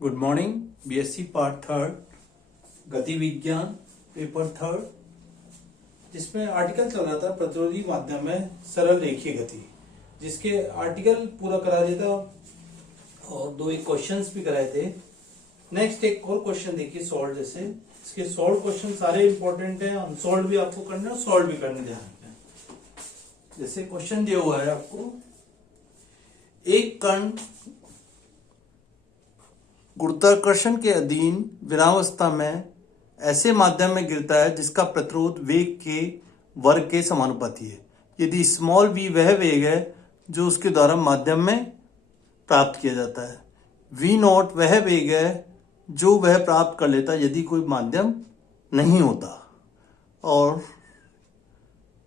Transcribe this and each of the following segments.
Good morning. BSc part third गति विज्ञान paper third, जिसमें आर्टिकल चल रहा था प्रतिरोधी माध्यम में सरल रेखीय गति, जिसके आर्टिकल पूरा करा दिया था और दो एक क्वेश्चंस भी कराए थे। नेक्स्ट एक और क्वेश्चन देखिए सॉल्व। जैसे इसके सॉल्व क्वेश्चन सारे इंपॉर्टेंट हैं, अनसॉल्व भी आपको करने और सॉल्व भी करने ध्यान रखना। जैसे क्वेश्चन दिया हुआ है आपको, एक कण गुरुत्वाकर्षण के अधीन विरामावस्था में ऐसे माध्यम में गिरता है जिसका प्रतिरोध वेग के वर्ग के समानुपाती है यदि स्मॉल v वह वेग है जो उसके द्वारा माध्यम में प्राप्त किया जाता है। v नॉट वह वेग है जो वह प्राप्त कर लेता यदि कोई माध्यम नहीं होता, और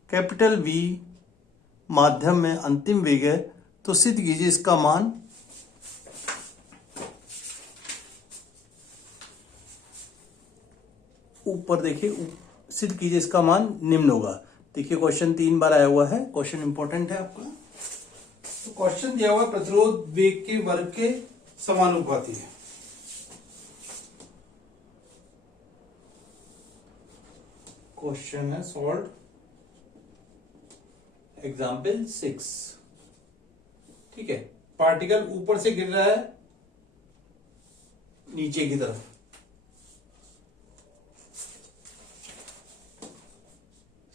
कैपिटल V माध्यम में अंतिम वेग है। तो सिद्ध कीजिए इसका मान। ऊपर देखिए, सिद्ध कीजिए इसका मान निम्न होगा। देखिए क्वेश्चन 3 बार आया हुआ है, क्वेश्चन इंपॉर्टेंट है आपका। तो क्वेश्चन दिया हुआ प्रतिरोध वेग के वर्ग के समानुपाती है। क्वेश्चन है सॉल्व एग्जाम्पल 6। ठीक है, पार्टिकल ऊपर से गिर रहा है नीचे की तरफ,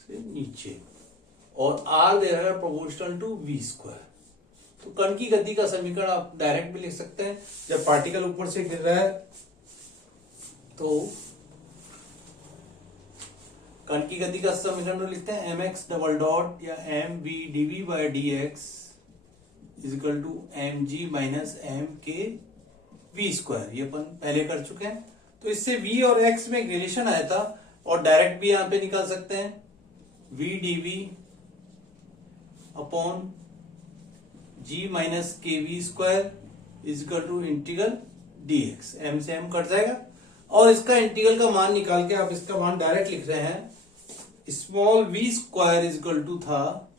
नीचे, और आर दे रहा है प्रोपोर्शनल टू v स्क्वायर। तो कण की गति का समीकरण आप डायरेक्ट भी लिख सकते हैं। जब पार्टिकल ऊपर से गिर रहा है तो कण की गति का समीकरण तो लिखते हैं mx डबल डॉट या mv dv by dx is equal to mg minus m के v स्क्वायर। ये अपन पहले कर चुके हैं। तो इससे v और x में रिलेशन आया था, और डायरेक्ट भी यहां पे निकाल सकते हैं। v dv upon g minus K V square is equal to integral dx। m से m कट जाएगा, और इसका इंटीग्रल का मान निकाल के आप इसका मान डायरेक्ट लिख रहे हैं। Small v square is equal to था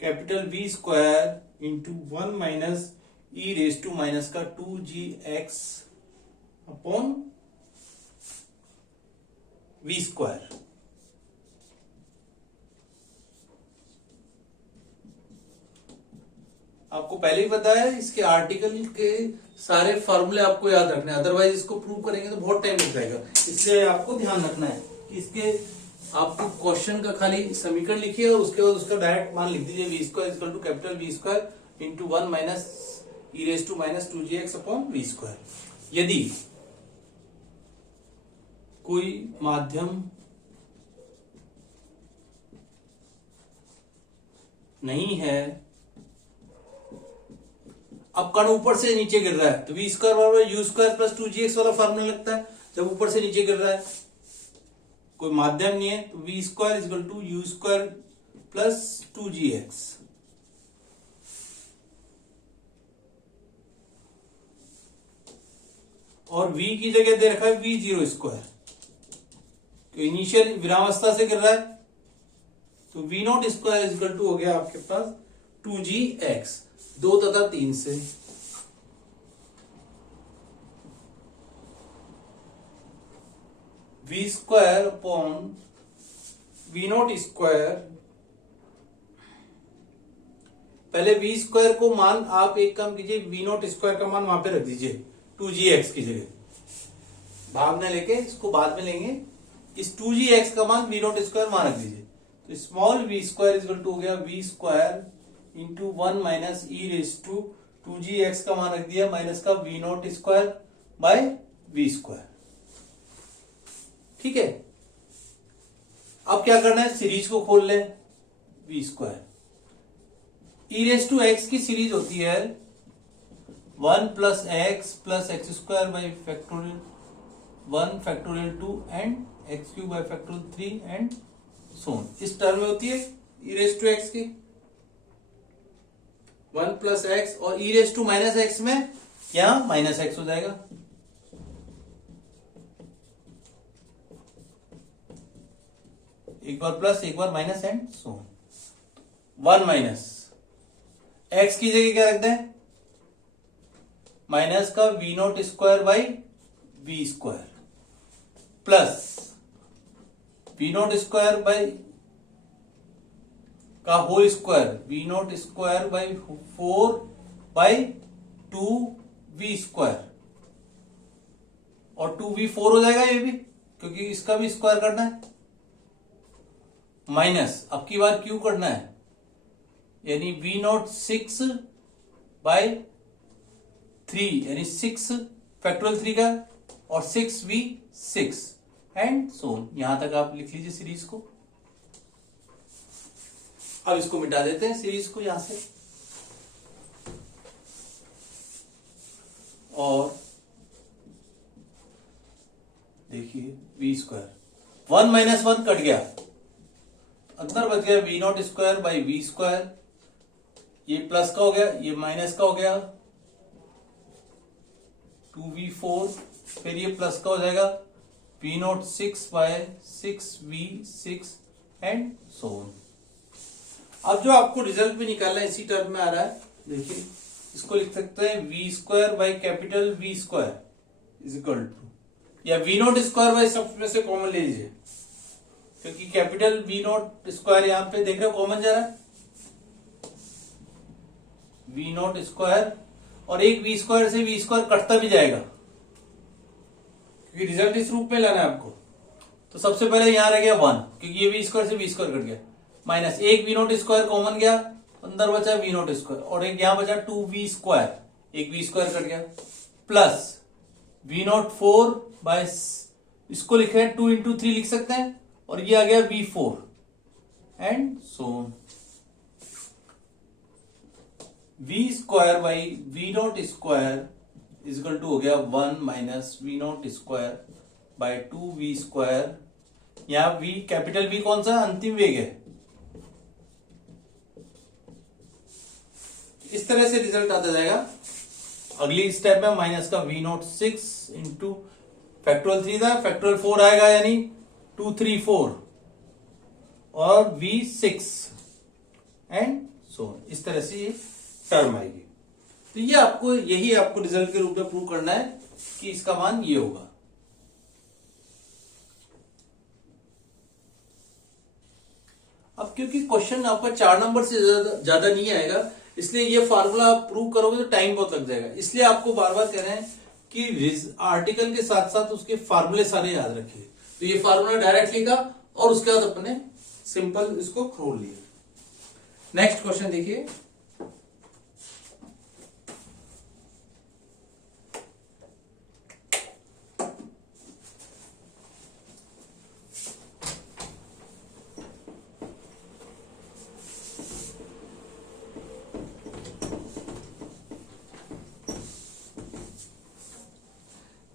capital V square into 1 minus e raise to minus का 2gx अपॉन v स्क्वायर। आपको पहले ही पता है, इसके आर्टिकल के सारे फॉर्मूले आपको याद रखने हैं, अदरवाइज इसको प्रूव करेंगे तो बहुत टाइम लग जाएगा। इसलिए आपको ध्यान रखना है कि इसके आपको क्वेश्चन का खाली समीकरण लिखिए और उसके बाद उसका डायरेक्ट मान लिख दीजिए। We square equal to capital V square into 1 minus e raise to minus 2gx upon v square. यदि कोई माध्यम नहीं है, अब कण ऊपर से नीचे गिर रहा है तो v स्क्वायर बराबर यू स्क्वायर प्लस 2gx वाला फॉर्मूला लगता है। जब ऊपर से नीचे गिर रहा है, कोई माध्यम नहीं है, तो v square is equal to u square plus 2gx। और v की जगह दे रखा है v जीरो स्क्वायर। तो इनिशियल विरामावस्था से गिर रहा है, तो v not square is equal to हो गया आपके पास 2gx। 2 तथा 3 से v square upon v not square. पहले v स्क्वायर को मान आप एक काम कीजिए, v नॉट स्क्वायर का मान वहां पे रख दीजिए 2gx की जगह, भाग न लेके इसको बाद में लेंगे। इस 2gx का मान v नॉट स्क्वायर वहां रख दीजिए, तो small v square is equal to हो गया v square into 1 minus e raise to 2gx का मान रख दिया माइनस का v not square by v square. ठीक है, अब क्या करना है, सीरीज को खोल लें। v square e raise to x की सीरीज होती है 1 plus x square by factorial 1 factorial 2 and x cube by factorial 3 and so on. इस टर्म में होती है ई रेस टू एक्स की 1 प्लस एक्स, और ई रेस टू माइनस एक्स में यहां माइनस एक्स हो जाएगा। एक बार प्लस एक बार minus and so 1 minus X की जगह क्या रख दें, माइनस का V not square by we square plus V not square by का whole square V not square by 4 by 2v square और 2v4 हो जाएगा ये भी, क्योंकि इसका भी स्क्वायर करना है, माइनस अब की बार क्यू करना है, यानी वी नॉट 6 बाई 3 यानी 6 फैक्टोरियल 3 का और 6v6 एंड सोन। यहां तक आप लिख लीजिए सीरीज को। अब इसको मिटा देते हैं सीरीज को यहां से, और देखिए वी स्क्वायर 1 माइनस 1 कट गया, अंदर बच गया v not square by we square, ये प्लस का हो गया ये माइनस का हो गया 2v4, फिर ये प्लस का हो जाएगा v not 6 by 6v6 and so on. अब जो आपको रिजल्ट भी निकालना है इसी टर्म में आ रहा है, देखिए इसको लिख सकते हैं v square by capital v square is equal to, या वी नॉट स्क्वायर बाई सब में से कॉमन ले लीजिए, क्योंकि कैपिटल वी नॉट स्क्वायर यहां पे देख रहे हो कॉमन जा रहा है, वी नॉट स्क्वायर और एक वी स्क्वायर से वी स्क्वायर कटता भी जाएगा, क्योंकि रिजल्ट इस रूप में लाना है आपको। तो सबसे पहले यहां रह गया 1, क्योंकि ये वी स्क्वायर से वी स्क्वायर कट गया, माइनस एक वी नॉट स्क्वायर कॉमन गया, अंदर बचा वी नॉट स्क्वायर, और एक यहां बचा 2v स्क्वायर, एक वी स्क्वायर कट गया, प्लस वी नॉट 4 बाय, इसको लिखे हैं 2 इंटू 3 लिख सकते हैं, और ये आ गया v4 and so v square by v not square is equal to हो गया 1 minus v not square by 2v square. यहां v कैपिटल V कौन सा अंतिम वेग है, इस तरह से रिजल्ट आता जाएगा। अगली स्टेप में माइनस का वी नॉट 6 इंटू फैक्टोरियल 3 था, फैक्टोरियल 4 आएगा, यानी 2 3 4 और v6 एंड सो इस तरह से ये टर्म आएगी। तो ये आपको यही आपको रिजल्ट के रूप में प्रूव करना है कि इसका मान ये होगा। अब क्योंकि क्वेश्चन आपका 4 नंबर से ज्यादा नहीं आएगा, इसलिए ये फार्मूला आप प्रूव करोगे तो टाइम बहुत लग जाएगा, इसलिए आपको बार बार कह रहे हैं कि आर्टिकल के साथ साथ उसके फार्मूले सारे याद रखिए। तो ये फार्मूला डायरेक्ट लिखा और उसके बाद अपने सिंपल इसको खोल लिया। नेक्स्ट क्वेश्चन देखिए,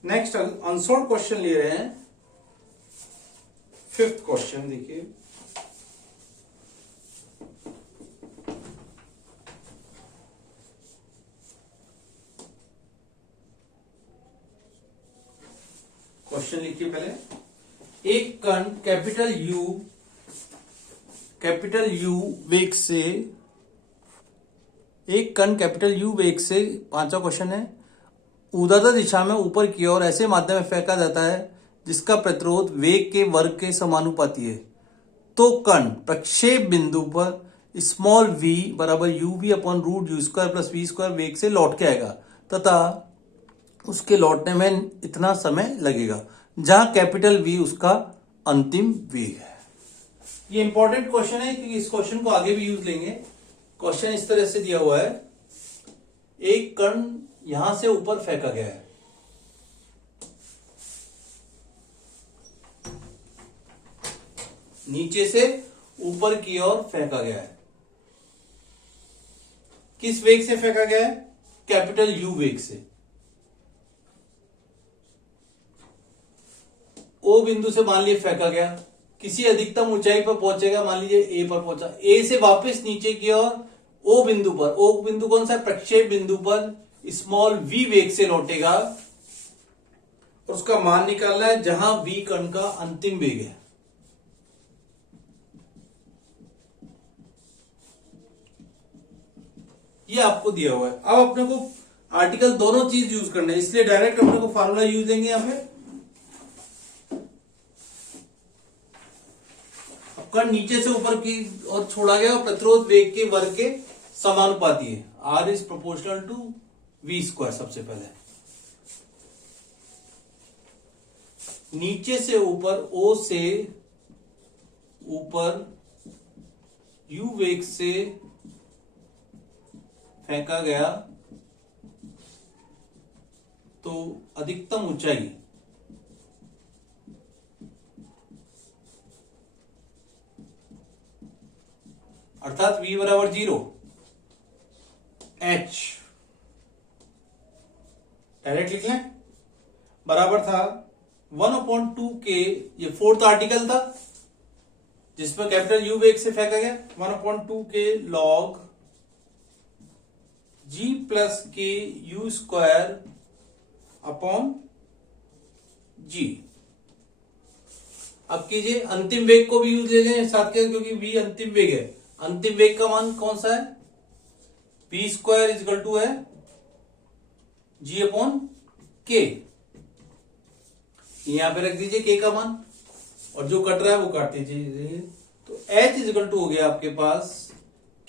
नेक्स्ट अनसॉल्व क्वेश्चन ले रहे हैं, 5th क्वेश्चन देखिए। क्वेश्चन लिखिए पहले, एक कण कैपिटल यू वेग से, एक कण कैपिटल यू वेग से, 5वां क्वेश्चन है, ऊर्ध्वाधर दिशा में ऊपर की ओर ऐसे माध्यम में फेंका जाता है जिसका प्रतिरोध वेग के वर्ग के समानुपाती है, तो कण प्रक्षेप बिंदु पर स्मॉल v बराबर u v upon root you square plus we square वेग से लौट के आएगा तथा उसके लौटने में इतना समय लगेगा, जहां कैपिटल V उसका अंतिम वेग है। ये इंपॉर्टेंट क्वेश्चन है क्योंकि इस क्वेश्चन को आगे भी यूज लेंगे। क्वेश्चन इस तरह से दिया हुआ है, एक कण यहां से ऊपर फेंका गया है, नीचे से ऊपर की ओर फेंका गया है, किस वेग से फेंका गया है, कैपिटल यू वेग से। ओ बिंदु से मान लीजिए फेंका गया, किसी अधिकतम ऊंचाई पर पहुंचेगा, मान लीजिए ए पर पहुंचा, ए से वापस नीचे की ओर ओ बिंदु पर, ओ बिंदु कौन सा, प्रक्षेप बिंदु पर स्मॉल v वेग से लौटेगा और उसका मान निकालना है जहां v कण का अंतिम वेग है। ये आपको दिया हुआ है। अब अपने को आर्टिकल दोनों चीज यूज करना है, इसलिए डायरेक्ट अपने को फार्मूला यूज देंगे यहाँ पे। आपका नीचे से ऊपर की और छोड़ा गया प्रतिरोध वेग के वर्ग के समानुपाती है। R is proportional to we square. सबसे पहले नीचे से ऊपर, ओ से ऊपर यू वेग से फेंका गया तो अधिकतम ऊंचाई अर्थात v बराबर 0, h डायरेक्ट लिख लें, बराबर था 1/2 के, ये फोर्थ आर्टिकल था जिसमें कैपिटल यू वेग से फेंका गया, 1/2 के लॉग g प्लस के यू स्क्वायर अपॉन g। अब कीजिए, अंतिम वेग को भी यूज ले लें साथ के, क्योंकि v अंतिम वेग है। अंतिम वेग का मान कौन सा है? v स्क्वायर इजकल टू है g अपॉन k। यहां पे रख दीजिए k का मान, और जो कट रहा है वो काट दीजिए। तो h इजकल टू हो गया आपके पास,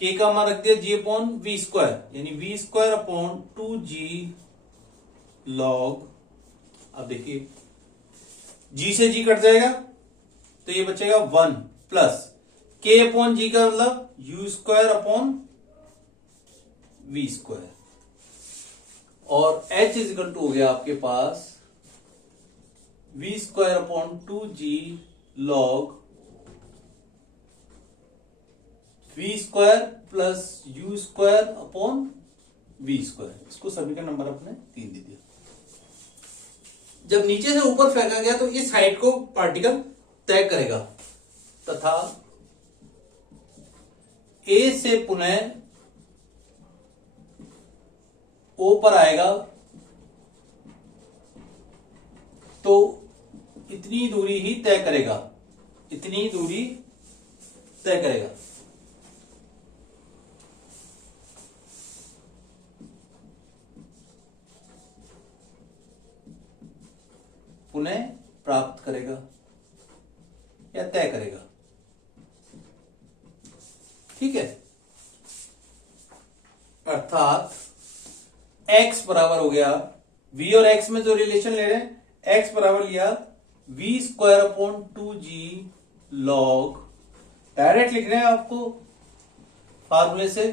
k का मान रख दिया g अपॉन वी स्क्वायर, यानी v square upon 2g log. अब देखिए g से g कट जाएगा तो ये बचेगा 1 प्लस k अपॉन g का मतलब u square upon we square, और h इजकल टू हो गया आपके पास V square upon 2g log we square plus you square upon we square. इसको समीकरण नंबर अपने 3 दे दिया। जब नीचे से ऊपर फेंका गया तो इस हाइट को पार्टिकल तय करेगा तथा ए से पुनः ओ पर आएगा तो इतनी दूरी ही तय करेगा, इतनी दूरी तय करेगा। पुनः प्राप्त करेगा या तय करेगा। ठीक है, अर्थात x बराबर हो गया, v और x में जो रिलेशन ले रहे हैं, x बराबर लिया v square upon 2g log, direct लिख रहे हैं आपको फार्मूले से,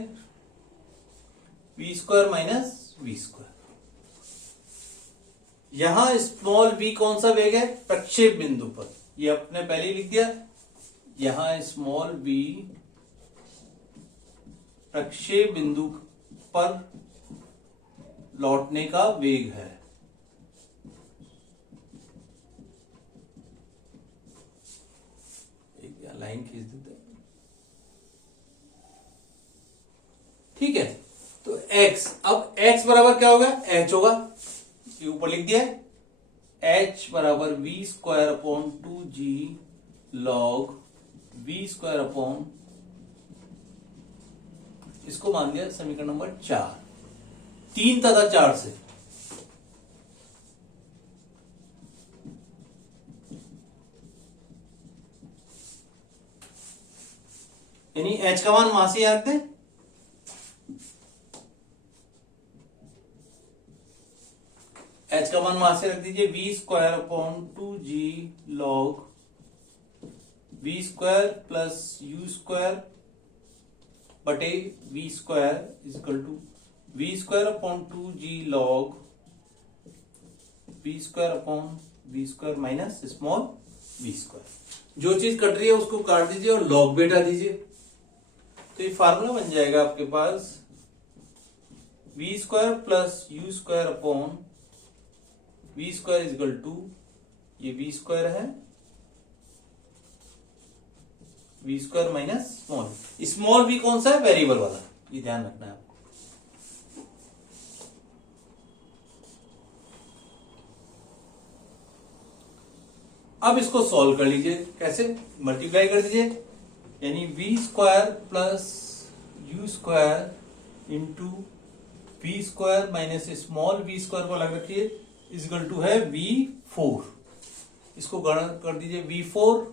v square minus v square. यहां स्मॉल v कौन सा वेग है? प्रक्षेप बिंदु पर, ये आपने पहले ही लिख दिया। यहां स्मॉल v प्रक्षेप बिंदु पर लौटने का वेग है। एक लाइन खींच देते हैं। ठीक है, तो x, अब x बराबर क्या होगा? h होगा, ये ऊपर लिख दिया है, h बराबर v square upon 2g log we square upon, इसको मान दिया समीकरण नंबर 4, 3 तथा 4 से। यानी h का मान वहां से याद रखते हैं, h का मान वहां से रख दीजिए, we square upon 2g log we square plus you square बटे V square is equal to we square upon 2g log we square upon we square minus small V square. जो चीज कट रही है उसको काट दीजिए और लॉग बेटा दीजिए, तो ये फार्मूला बन जाएगा आपके पास V square plus you square upon we square is equal to, ये वी स्क्वायर है, V square minus small, small V कौन सा है? वेरिएबल वाला, ये ध्यान रखना है आपको। अब इसको सॉल्व कर लीजिए, कैसे? मल्टीप्लाई कर दीजिए, यानी v square plus you square into v square minus small v square को अलग रखिए, इजकल टू है v4। इसको गणना कर दीजिए, v4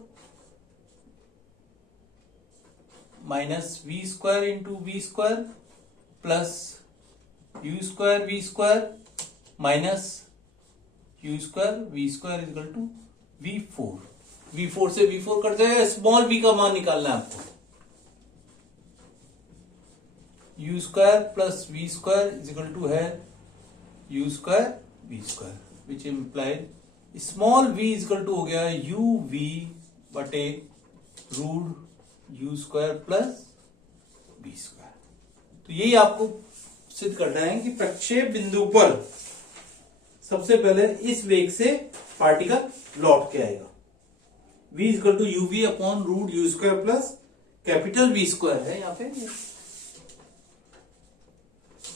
minus v square into v square plus you square we square minus u square we square is equal to v4। v4 से v4 cut जाएगा, स्मॉल v का मान निकालना है आपको। U square plus we square is equal to है U square we square, which implied small v is equal to हो गया यू वी बटे root you square plus B square. तो यही आपको सिद्ध करना है कि प्रक्षेप बिंदु पर सबसे पहले इस वेग से पार्टिकल लौट के आएगा। v is equal to u v upon root you square plus capital v square है यहाँ पे।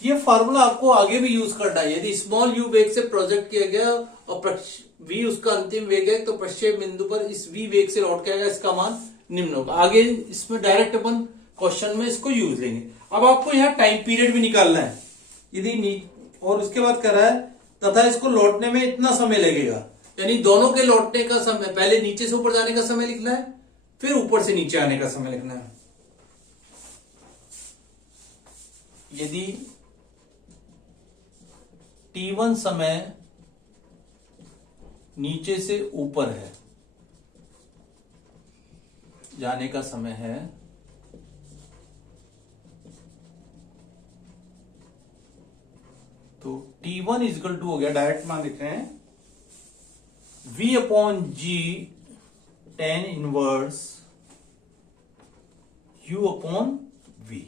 ये फार्मूला आपको आगे भी यूज करना है। यदि स्मॉल u वेग से प्रोजेक्ट किया गया और v उसका अंतिम वेग है, तो प्रक्षेप बिंदु पर इस v वेग से लौट के आएगा, इसका मान निम्न होगा। आगे इसमें डायरेक्ट अपन क्वेश्चन में इसको यूज लेंगे। अब आपको यहाँ टाइम पीरियड भी निकालना है, यदि और उसके बाद कह रहा है तथा इसको लौटने में इतना समय लगेगा, यानी दोनों के लौटने का समय, पहले नीचे से ऊपर जाने का समय लिखना है, फिर ऊपर से नीचे आने का समय लिखना है। यदि t1 समय नीचे से ऊपर है, जाने का समय है, तो t1 इजकल टू हो गया, डायरेक्ट मान लिख रहे हैं, v अपॉन जी tan inverse u upon v।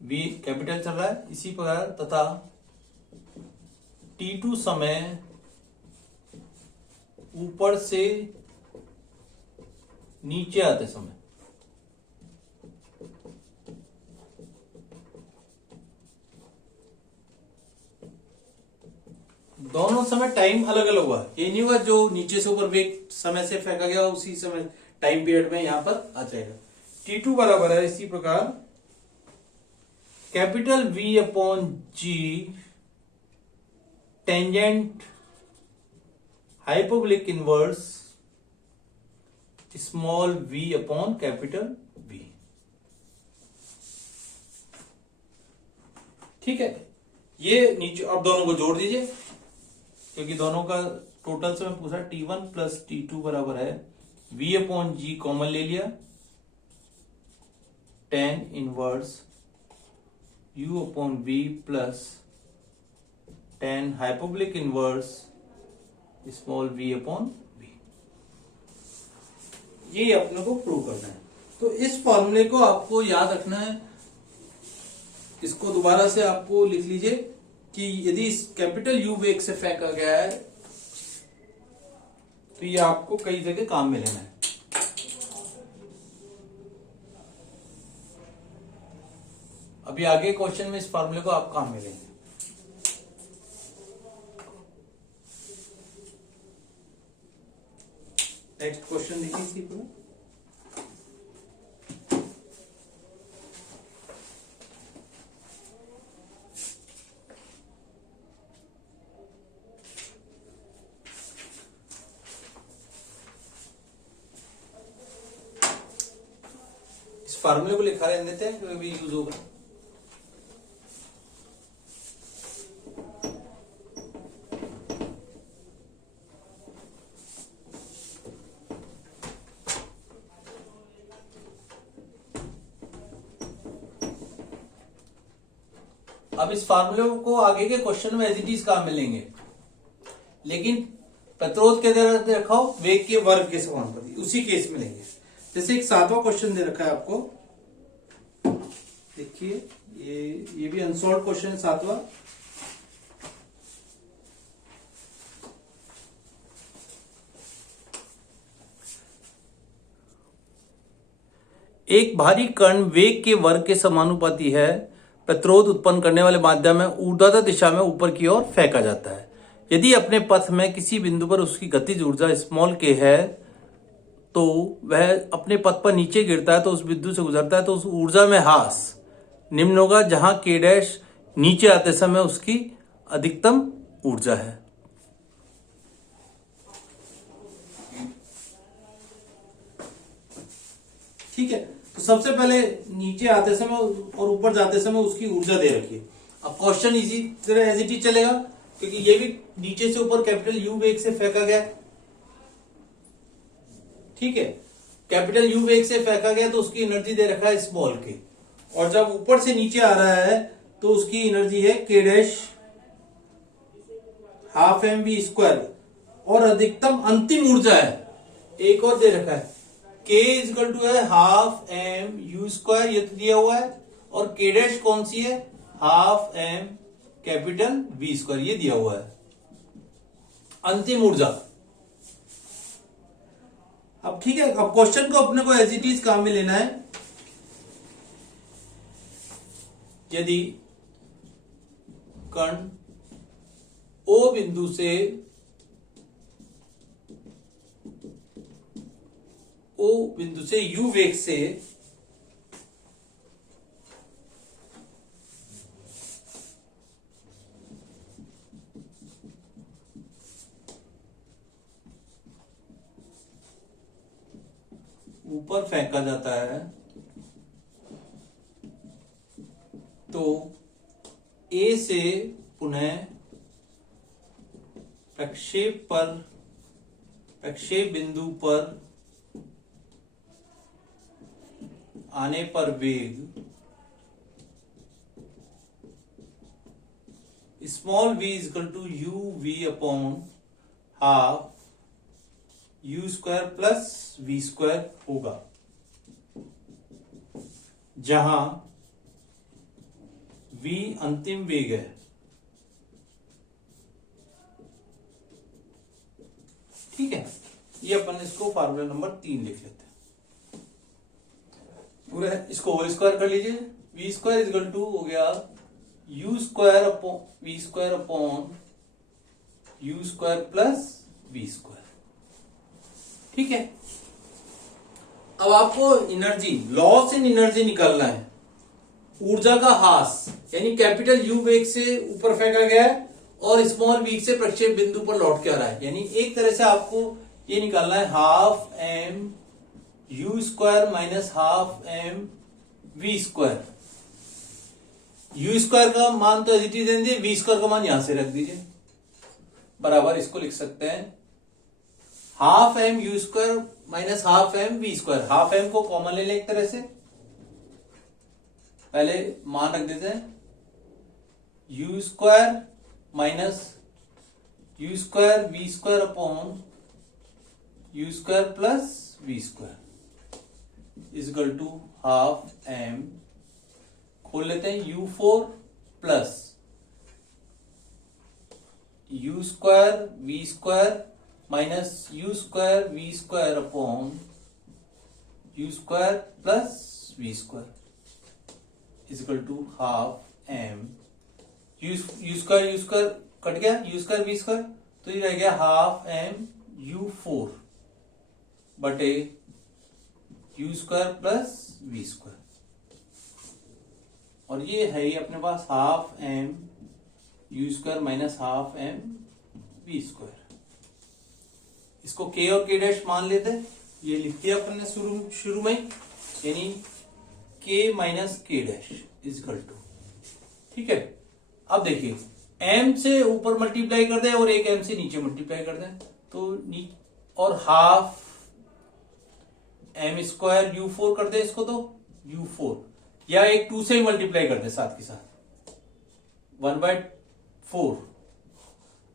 v capital चल रहा है, इसी प्रकार तथा t2 समय ऊपर से नीचे आते समय, दोनों समय टाइम अलग अलग हुआ। ये नहीं हुआ जो नीचे से ऊपर वेग समय से फेंका गया उसी समय टाइम पीरियड में यहां पर आ जाएगा। t2 बराबर है इसी प्रकार capital V upon G tangent hyperbolic inverse small v upon capital V। ठीक है, ये नीचे अब दोनों को जोड़ दीजिए, क्योंकि दोनों का टोटल समय पूछा। t1 प्लस t2 बराबर है v अपॉन जी कॉमन ले लिया, tan inverse u upon v plus tan hyperbolic inverse small v upon v। ये अपने को प्रूव करना है। तो इस फॉर्मूले को आपको याद रखना है। इसको दोबारा से आपको लिख लीजिए कि यदि कैपिटल U वेग से फेंका गया है तो ये आपको कई जगह काम में लेना है। अभी आगे क्वेश्चन में इस फॉर्मूले को आप काम में लेंगे। नेक्स्ट क्वेश्चन देखिए इसी पर। इस फॉर्मूले को लिखा रहने देते हैं, कभी यूज होगा। अब इस फार्मूले को आगे के क्वेश्चन में एज इट इज काम मिलेंगे, लेकिन प्रतिरोध के दे रखा हो वेग के वर्ग के समानुपाती, उसी केस में लेंगे। जैसे एक 7वां क्वेश्चन दे रखा है आपको, देखिए ये भी अनसॉल्व क्वेश्चन है 7वां। एक भारी कण वेग के वर्ग के समानुपाती है, प्रतिरोध उत्पन्न करने वाले माध्यम में ऊर्ध्वाधर दिशा में ऊपर की ओर फेंका जाता है। यदि अपने पथ में किसी बिंदु पर उसकी गतिज ऊर्जा स्मॉल के है, तो वह अपने पथ पर नीचे गिरता है, तो उस बिंदु से गुजरता है, तो उस ऊर्जा में ह्रास निम्न होगा जहां के डैश नीचे आते समय उसकी अधिकतम ऊर्जा है। ठीक है, तो सबसे पहले नीचे आते समय और ऊपर जाते समय उसकी ऊर्जा दे रखी है। अब क्वेश्चन इसी तरह एज इट इज चलेगा, क्योंकि ये भी नीचे से ऊपर कैपिटल यू वेग से फेंका गया। ठीक है, कैपिटल यू वेग से फेंका गया तो उसकी एनर्जी दे रखा है स्मॉल के, और जब ऊपर से नीचे आ रहा है तो उसकी एनर्जी है k dash half M we square, और अधिकतम अंतिम ऊर्जा है एक और दे रखा है के इजकल टू है हाफ एम यू स्क्वायर, ये तो दिया हुआ है, और के डैश कौन सी है half m capital v square, ये दिया हुआ है अंतिम ऊर्जा। अब ठीक है, अब क्वेश्चन को अपने को एज इट इज काम में लेना है। यदि कण ओ बिंदु से यू वेग से ऊपर फेंका जाता है तो ए से पुनः प्रक्षेप बिंदु पर आने पर वेग small v is equal to u v upon half u square plus we square होगा, जहां v अंतिम वेग है। ठीक है, ये अपन इसको फार्मूला नंबर 3 लिख लेते हैं पूरा। इसको होल स्क्वायर कर लीजिए, वी स्क्वायर इजकल टू हो गया u square upon we square upon u square plus we square. ठीक है, अब आपको एनर्जी लॉस इन एनर्जी निकालना है, ऊर्जा का हास, यानी कैपिटल यू वेग से ऊपर फेंका गया है और स्मॉल वी से प्रक्षेप बिंदु पर लौट के आ रहा है, यानी एक तरह से आपको ये निकालना है half M you square minus half M we square. U square का मान तो एज इट इज दीजिए, वी स्क्वायर का मान यहां से रख दीजिए, बराबर इसको लिख सकते हैं half M you square minus half M we square. Half m को कॉमन ले लें एक तरह से, पहले मान रख देते हैं u square minus u square we square upon u square plus we square is equal to half m, खोल लेते हैं u four plus you square we square minus u square we square upon u square plus we square is equal to half M, you square cut गया, u square we square, तो ये रह गया half M u four बटे u square plus we square, और ये है ही अपने पास half M you square minus half M we square. इसको k और k डैश मान लेते हैं, ये लिख दिया अपन ने शुरू में, यानी k माइनस k डैश इजकल टू। ठीक है, अब देखिए m से ऊपर मल्टीप्लाई कर दें और एक m से नीचे मल्टीप्लाई कर दें तो और half m square u four कर दे इसको, तो यू फोर, या एक 2 से ही मल्टीप्लाई कर दे साथ के साथ 1/4,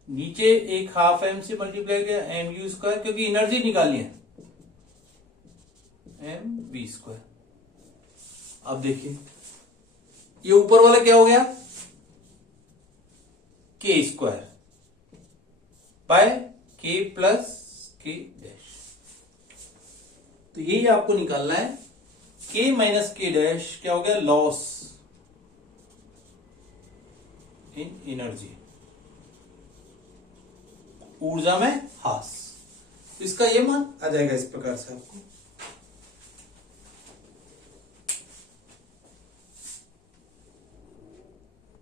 नीचे एक हाफ एम से मल्टीप्लाई किया एम यू स्क्वायर, क्योंकि एनर्जी निकालनी है एम वी स्क्वायर। अब देखिए ये ऊपर वाला क्या हो गया के स्क्वायर बाय के प्लस के डैश, तो यही आपको निकालना है के माइनस के डैश क्या हो गया लॉस इन एनर्जी, ऊर्जा में हास, इसका ये मान आ जाएगा इस प्रकार से आपको।